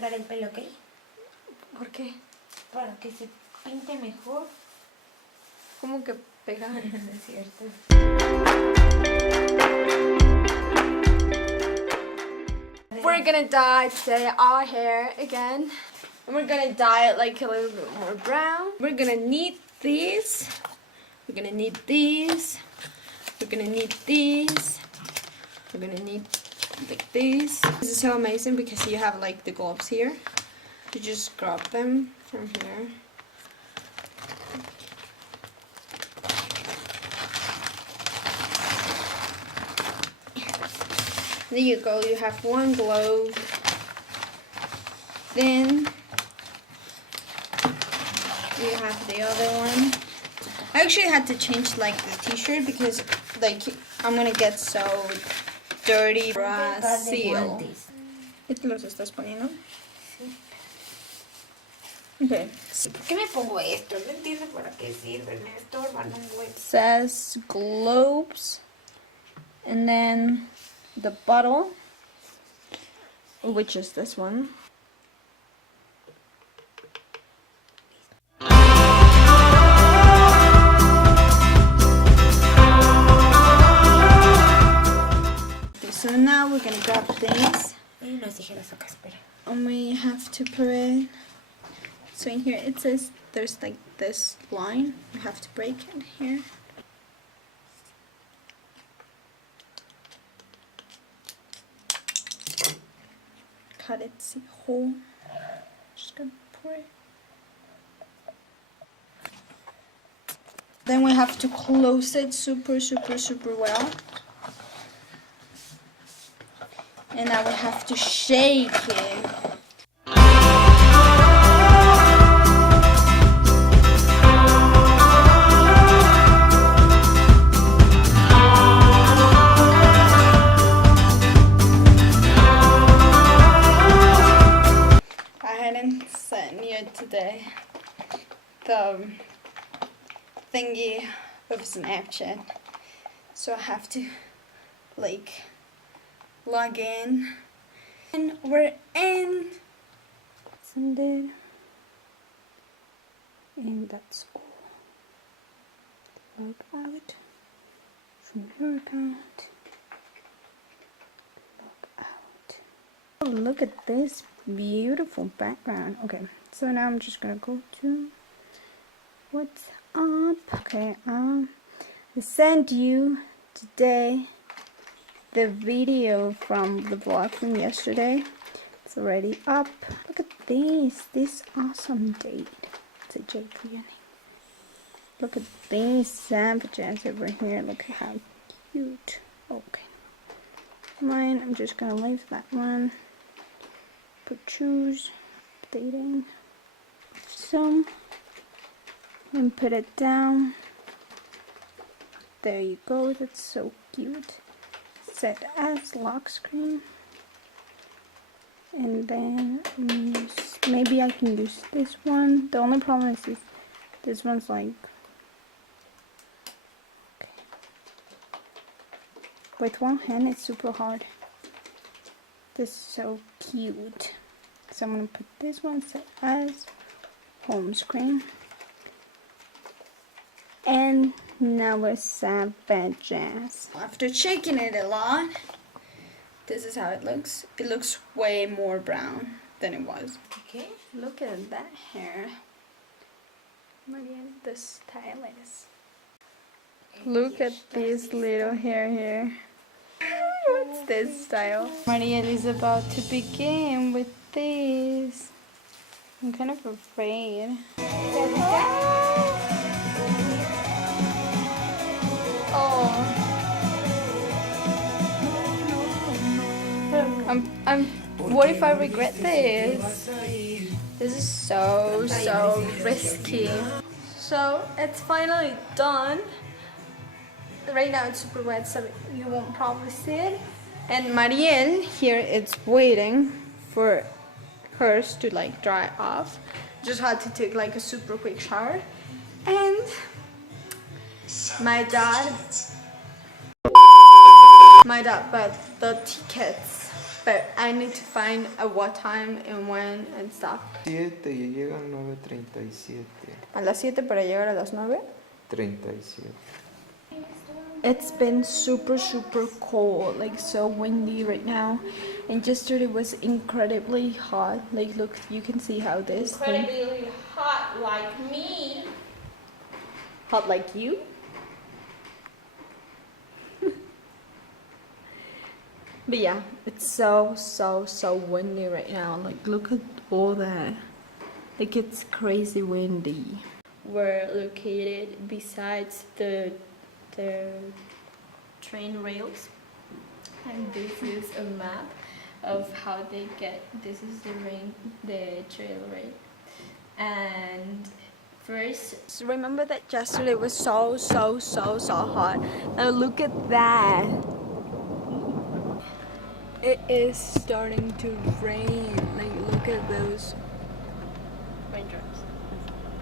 pegar el pelo, ¿ok? ¿Por qué? Para que se pinte mejor. ¿Cómo que pegar? No es cierto. We're gonna dye today our hair again. And we're gonna dye it like a little bit more brown. We're gonna need these. We're gonna need these. We're gonna need these. We're gonna need like this. This is so amazing because you have like the gloves here. You just grab them from here. There you go, you have one glove. Then you have the other one. I actually had to change like the t-shirt because like I'm gonna get so dirty. Brasil. ¿Y te los estás poniendo? Sí. Okay. ¿Por qué me pongo esto? No entiendo para qué sirve. Me estorban un buen. Says globes, and then the bottle, which is this one. So now we're gonna grab these. Hay unas tijeras acá, espera. And we have to put it. So in here it says there's like this line. You have to break it here. Cut it, see hole. Just gonna pour it. Then we have to close it super well. And now we have to shake it. Sent you today the thingy of Snapchat, so I have to like log in, and we're in Sunday, and that's all. Log out from your account. Log out. Oh, look at this beautiful background. Okay, so now I'm just gonna go to what's up. Okay, I sent you today the video from the vlog from yesterday. It's already up. Look at this awesome date. It's a J cleaning. Look at these savages over here. Look at how cute. Okay, mine, I'm just gonna leave that one. Choose dating some and put it down. There you go, that's so cute. Set as lock screen, and then maybe I can use this one. The only problem is this one's like, okay, with one hand it's super hard. This is so cute. So I'm going to put this one set as home screen. And now we're savages. After shaking it a lot, this is how it looks. It looks way more brown than it was. Okay, look at that hair. Maria, the stylist. Look at this little hair here. What's this style? Mariel is about to begin with this. I'm kind of afraid. Oh. What if I regret this? This is so risky. So it's finally done. Right now it's super wet, so you won't probably see it. And Mariel here is waiting for hers to like dry off. Just had to take like a super quick shower. And my dad bought the tickets But I need to find at what time and when and stuff. 7 y llegan 9:37. A las 7 para llegar a las 9. 37. It's been super cold, like so windy right now, and yesterday was incredibly hot. Like look, you can see how this thing, Incredibly hot like me. hot like you. But yeah, it's so windy right now. Like look at all that. Like it's crazy windy. We're located besides the train rails, and this is a map of how they get. This is the trail rail. And first, so remember that yesterday was so hot. Now look at that. It is starting to rain. Like look at those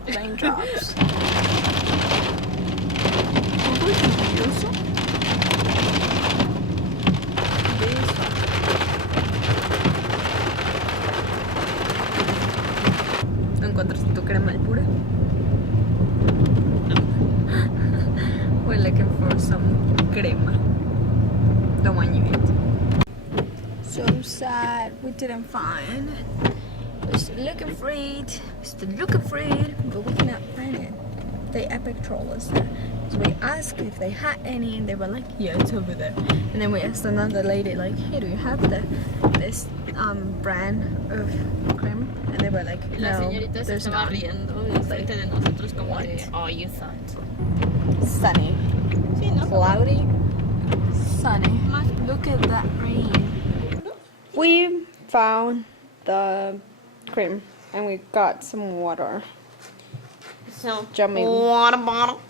raindrops. ¿No encuentras tu crema al pura? No. We're looking for some crema. The one you eat. So sad we didn't find. We're still looking for it. But we cannot find it. They epic troll us there. So we asked if they had any, and they were like, yeah, it's over there. And then we asked another lady, like, hey, do you have this brand of cream? And they were like, La no, señorita se there's estaba not. riendo de frente de nosotros como What? de, oh, you thought. Sunny. Sí, no. Cloudy. Sunny. Look at that rain. We found the cream, and we got some water. So, Yummy. water bottle.